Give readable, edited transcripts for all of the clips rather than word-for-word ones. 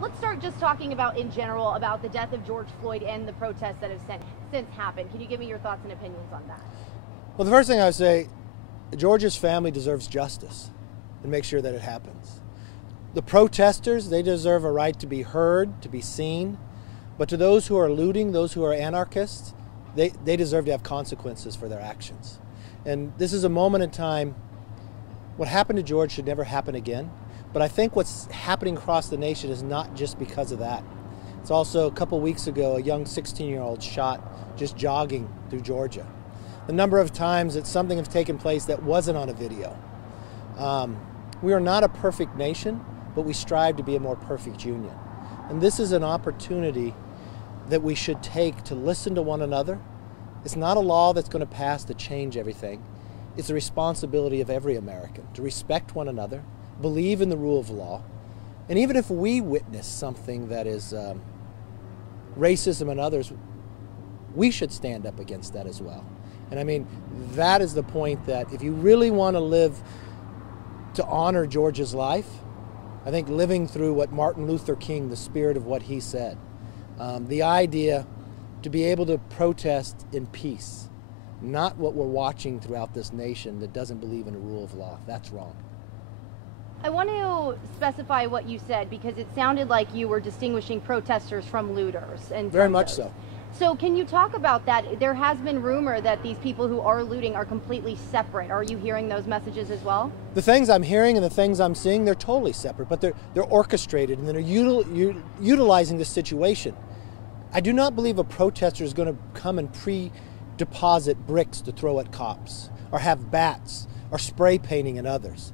let's start just talking about, in general, about the death of George Floyd and the protests that have since happened. Can you give me your thoughts and opinions on that? Well, the first thing I would say, George's family deserves justice and make sure that it happens. The protesters, they deserve a right to be heard, to be seen. But to those who are looting, those who are anarchists, they deserve to have consequences for their actions. And this is a moment in time. What happened to George should never happen again. But I think what's happening across the nation is not just because of that. It's also a couple weeks ago, a young 16-year-old shot just jogging through Georgia. The number of times that something has taken place that wasn't on a video. We are not a perfect nation, but we strive to be a more perfect union. And this is an opportunity that we should take to listen to one another. It's not a law that's going to pass to change everything. It's the responsibility of every American to respect one another, believe in the rule of law, and even if we witness something that is racism in others, we should stand up against that as well. And I mean, that is the point, that if you really want to live to honor George's life, I think living through what Martin Luther King, the spirit of what he said, the idea to be able to protest in peace, not what we're watching throughout this nation that doesn't believe in the rule of law. That's wrong. I want to specify what you said, because it sounded like you were distinguishing protesters from looters. And very much so. So can you talk about that? There has been rumor that these people who are looting are completely separate. Are you hearing those messages as well? The things I'm hearing and the things I'm seeing, they're totally separate, but they're orchestrated, and they're utilizing the situation. I do not believe a protester is going to come and pre-deposit bricks to throw at cops, or have bats, or spray painting at others.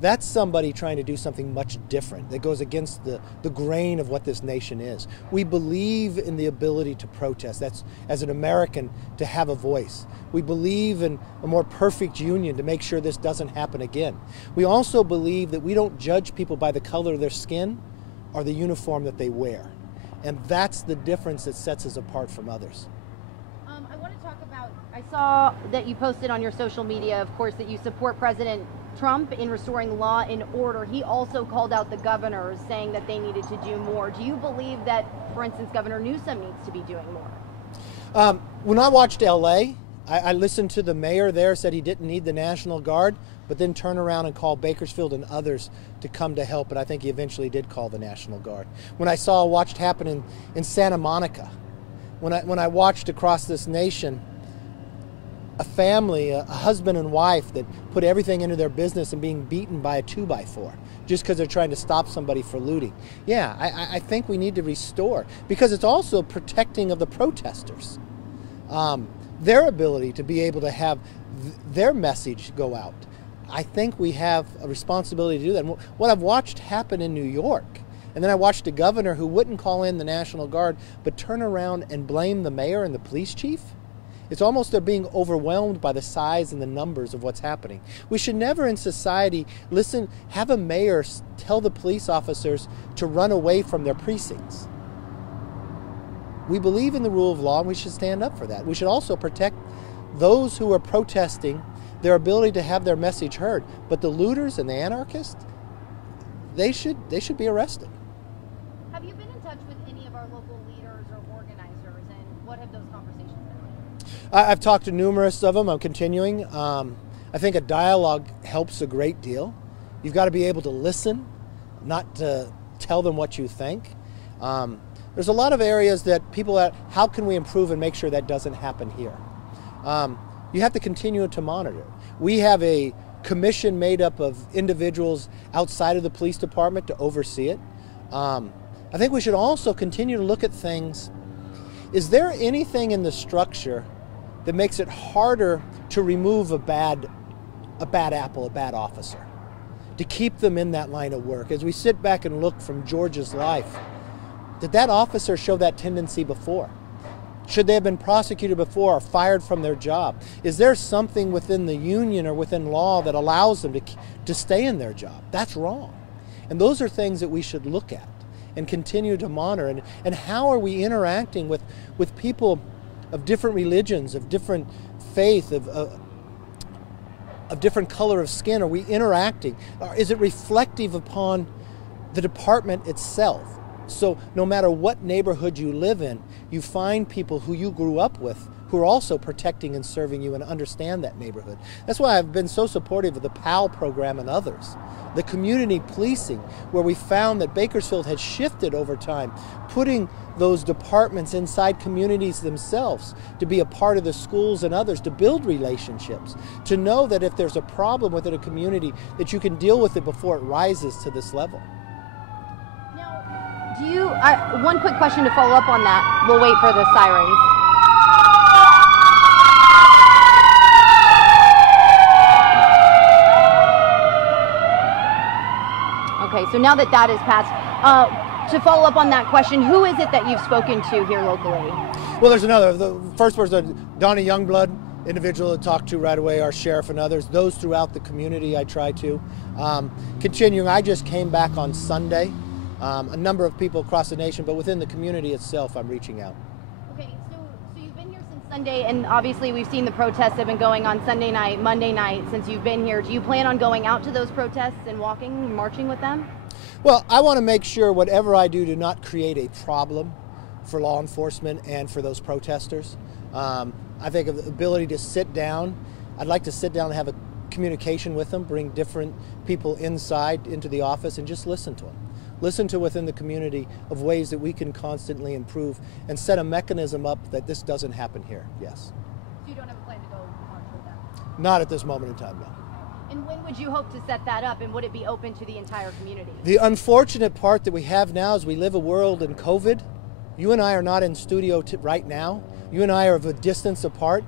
That's somebody trying to do something much different that goes against the grain of what this nation is. We believe in the ability to protest. That's, as an American, to have a voice. We believe in a more perfect union to make sure this doesn't happen again. We also believe that we don't judge people by the color of their skin or the uniform that they wear. And that's the difference that sets us apart from others. I want to talk about, I saw that you posted on your social media, of course, that you support President Trump in restoring law and order. He also called out the governors, saying that they needed to do more. Do you believe that, for instance, Governor Newsom needs to be doing more? When I watched LA, I listened to the mayor there, said he didn't need the National Guard, but then turned around and called Bakersfield and others to come to help, and I think he eventually did call the National Guard. When I watched happen in Santa Monica, when I watched across this nation, a family, a husband and wife that put everything into their business and being beaten by a 2x4 just because they're trying to stop somebody for looting. Yeah, I think we need to restore, because it's also protecting of the protesters. Their ability to be able to have their message go out. I think we have a responsibility to do that. And what I've watched happen in New York, and then I watched a governor who wouldn't call in the National Guard but turn around and blame the mayor and the police chief. It's almost they're being overwhelmed by the size and the numbers of what's happening. We should never in society have a mayor tell the police officers to run away from their precincts. We believe in the rule of law, and we should stand up for that. We should also protect those who are protesting, their ability to have their message heard. But the looters and the anarchists, they should be arrested. Have you been in touch with any of our local leaders or organizers, and what have those conversations been like? I've talked to numerous of them. I'm continuing. I think a dialogue helps a great deal. You've got to be able to listen, not to tell them what you think. There's a lot of areas that people are, how can we improve and make sure that doesn't happen here? You have to continue to monitor. We have a commission made up of individuals outside of the police department to oversee it. I think we should also continue to look at things. Is there anything in the structure that makes it harder to remove a bad apple, a bad officer, to keep them in that line of work? As we sit back and look from George's life, did that officer show that tendency before? Should they have been prosecuted before or fired from their job? Is there something within the union or within law that allows them to stay in their job? That's wrong. And those are things that we should look at and continue to monitor. And how are we interacting with people of different religions, of different faith, of different color of skin? Are we interacting? Or is it reflective upon the department itself. So no matter what neighborhood you live in, you find people who you grew up with who are also protecting and serving you and understand that neighborhood. That's why I've been so supportive of the PAL program and others. The community policing, where we found that Bakersfield had shifted over time, putting those departments inside communities themselves to be a part of the schools and others, to build relationships, to know that if there's a problem within a community, that you can deal with it before it rises to this level. Now, do you, one quick question to follow up on that. We'll wait for the sirens. Okay, so now that that is passed, to follow up on that question, who is it that you've spoken to here locally? Well, there's another. The first person, Donnie Youngblood, individual to talk to right away, our sheriff and others. Those throughout the community I try to. Continuing, I just came back on Sunday. A number of people across the nation, but within the community itself, I'm reaching out. Okay, so you've been here since Sunday, and obviously we've seen the protests that have been going on Sunday night, Monday night since you've been here. Do you plan on going out to those protests and walking, marching with them? Well, I want to make sure whatever I do not create a problem for law enforcement and for those protesters. I think of the ability to sit down. I'd like to sit down and have a communication with them, bring different people inside into the office and just listen to them. Listen to within the community of ways that we can constantly improve and set a mechanism up that this doesn't happen here, yes. So you don't have a plan to go march with them? Not at this moment in time, no. And when would you hope to set that up, and would it be open to the entire community? The unfortunate part that we have now is we live a world in COVID. You and I are not in studio right now. You and I are of a distance apart,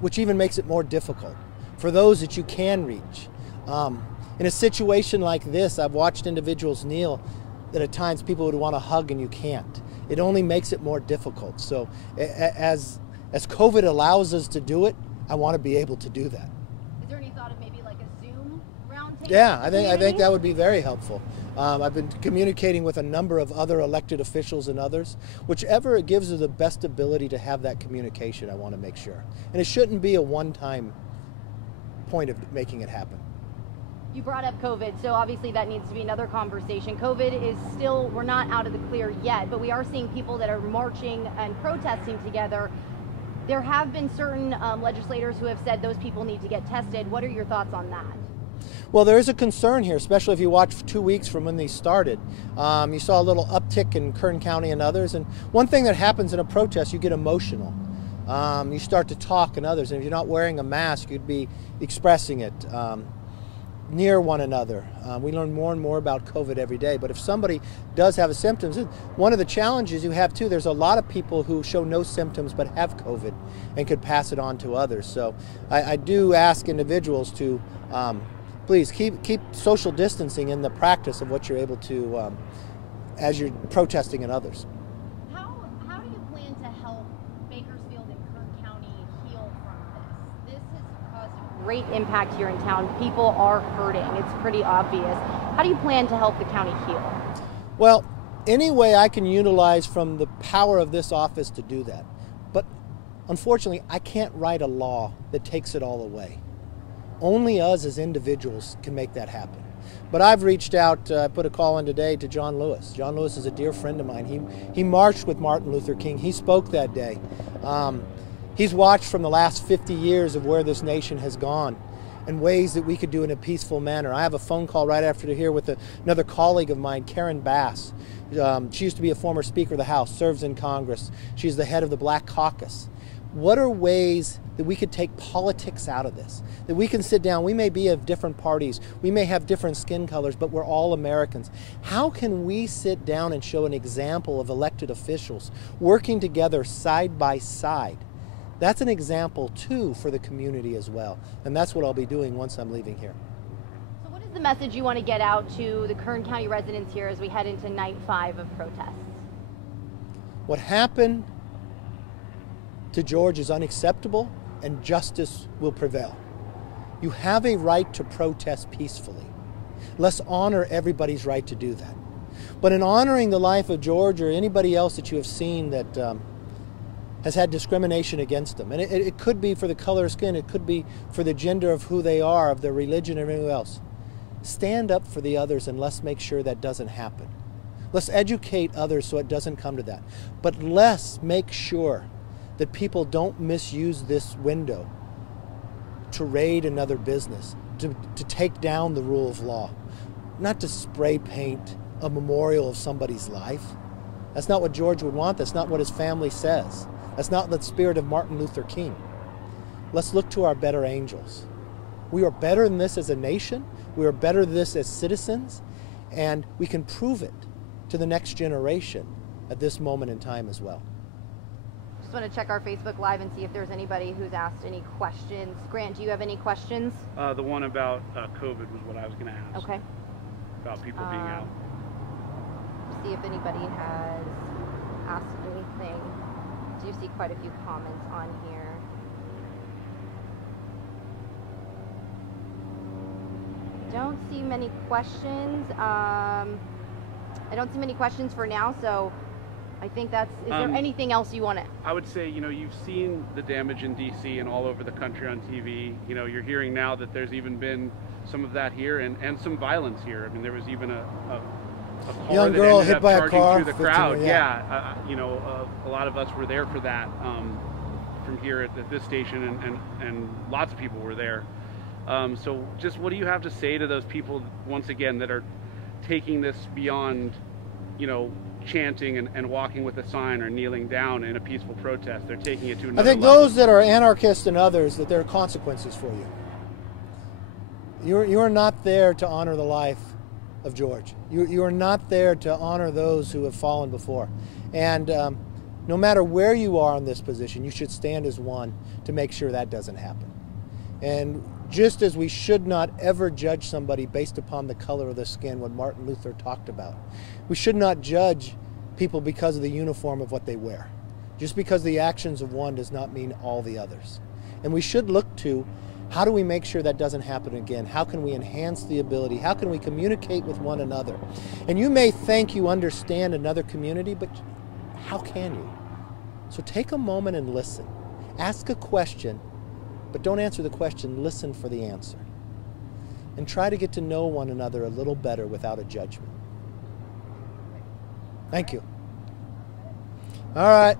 which even makes it more difficult for those that you can reach. In a situation like this, I've watched individuals kneel that at times people would want to hug and you can't. It only makes it more difficult. So as COVID allows us to do it, I want to be able to do that. Is there any thought of maybe like a Zoom roundtable? Yeah, I think that would be very helpful. I've been communicating with a number of other elected officials and others. Whichever it gives us the best ability to have that communication, I want to make sure. And it shouldn't be a one-time point of making it happen. You brought up COVID, so obviously that needs to be another conversation. COVID is still, we're not out of the clear yet, but we are seeing people that are marching and protesting together. There have been certain legislators who have said those people need to get tested. What are your thoughts on that? Well, there is a concern here, especially if you watch 2 weeks from when these started. You saw a little uptick in Kern County and others, and one thing that happens in a protest, you get emotional. You start to talk and others, and if you're not wearing a mask, you'd be expressing it near one another. We learn more and more about COVID every day, but if somebody does have symptoms, one of the challenges you have too, there's a lot of people who show no symptoms but have COVID and could pass it on to others. So I do ask individuals to please keep social distancing in the practice of what you're able to as you're protesting and others. How do you plan to help Bakersfield and Kern County heal from this? This has caused great impact here in town. People are hurting. It's pretty obvious. How do you plan to help the county heal? Well, any way I can utilize from the power of this office to do that. But unfortunately, I can't write a law that takes it all away. Only us as individuals can make that happen. But I've reached out, I put a call in today to John Lewis. John Lewis is a dear friend of mine. He marched with Martin Luther King. He spoke that day. He's watched from the last 50 years of where this nation has gone and ways that we could do in a peaceful manner. I have a phone call right after here with another colleague of mine, Karen Bass. She used to be a former Speaker of the House, serves in Congress. She's the head of the Black Caucus. What are ways that we could take politics out of this? That we can sit down, we may be of different parties, we may have different skin colors, but we're all Americans. How can we sit down and show an example of elected officials working together side by side? That's an example too for the community as well. And that's what I'll be doing once I'm leaving here. So what is the message you want to get out to the Kern County residents here as we head into night 5 of protests? What happened to George is unacceptable, and justice will prevail. You have a right to protest peacefully. Let's honor everybody's right to do that. But in honoring the life of George or anybody else that you have seen that has had discrimination against them, and it could be for the color of skin, it could be for the gender of who they are, of their religion, or anything else, stand up for the others and let's make sure that doesn't happen. Let's educate others so it doesn't come to that. But let's make sure that people don't misuse this window to raid another business, to take down the rule of law, not to spray paint a memorial of somebody's life. That's not what George would want. That's not what his family says. That's not the spirit of Martin Luther King. Let's look to our better angels. We are better than this as a nation. We are better than this as citizens. And we can prove it to the next generation at this moment in time as well. Just want to check our Facebook Live and see if there's anybody who's asked any questions. Grant, do you have any questions? The one about COVID was what I was going to ask. Okay. About people being out. See if anybody has asked anything. Do see quite a few comments on here. Don't see many questions. I don't see many questions for now, so I think that's, is there anything else you want to? I would say, you know, you've seen the damage in DC and all over the country on TV. You know, you're hearing now that there's even been some of that here and some violence here. I mean, there was even a car young that girl ended hit up by a charging car through the crowd. Yeah. You know, a lot of us were there for that from here at this station, and lots of people were there. So just what do you have to say to those people, once again, that are taking this beyond, you know, chanting and walking with a sign or kneeling down in a peaceful protest? They're taking it to another I think level. those that are anarchists and others, that there are consequences for you. You're not there to honor the life of George. You are not there to honor those who have fallen before. And no matter where you are in this position, you should stand as one to make sure that doesn't happen. And just as we should not ever judge somebody based upon the color of their skin, what Martin Luther talked about, we should not judge people because of the uniform of what they wear. Just because the actions of one does not mean all the others. And we should look to, how do we make sure that doesn't happen again? How can we enhance the ability? How can we communicate with one another? And you may think you understand another community, but how can you? So take a moment and listen. Ask a question, but don't answer the question. Listen for the answer. And try to get to know one another a little better without a judgment. Thank you. All right.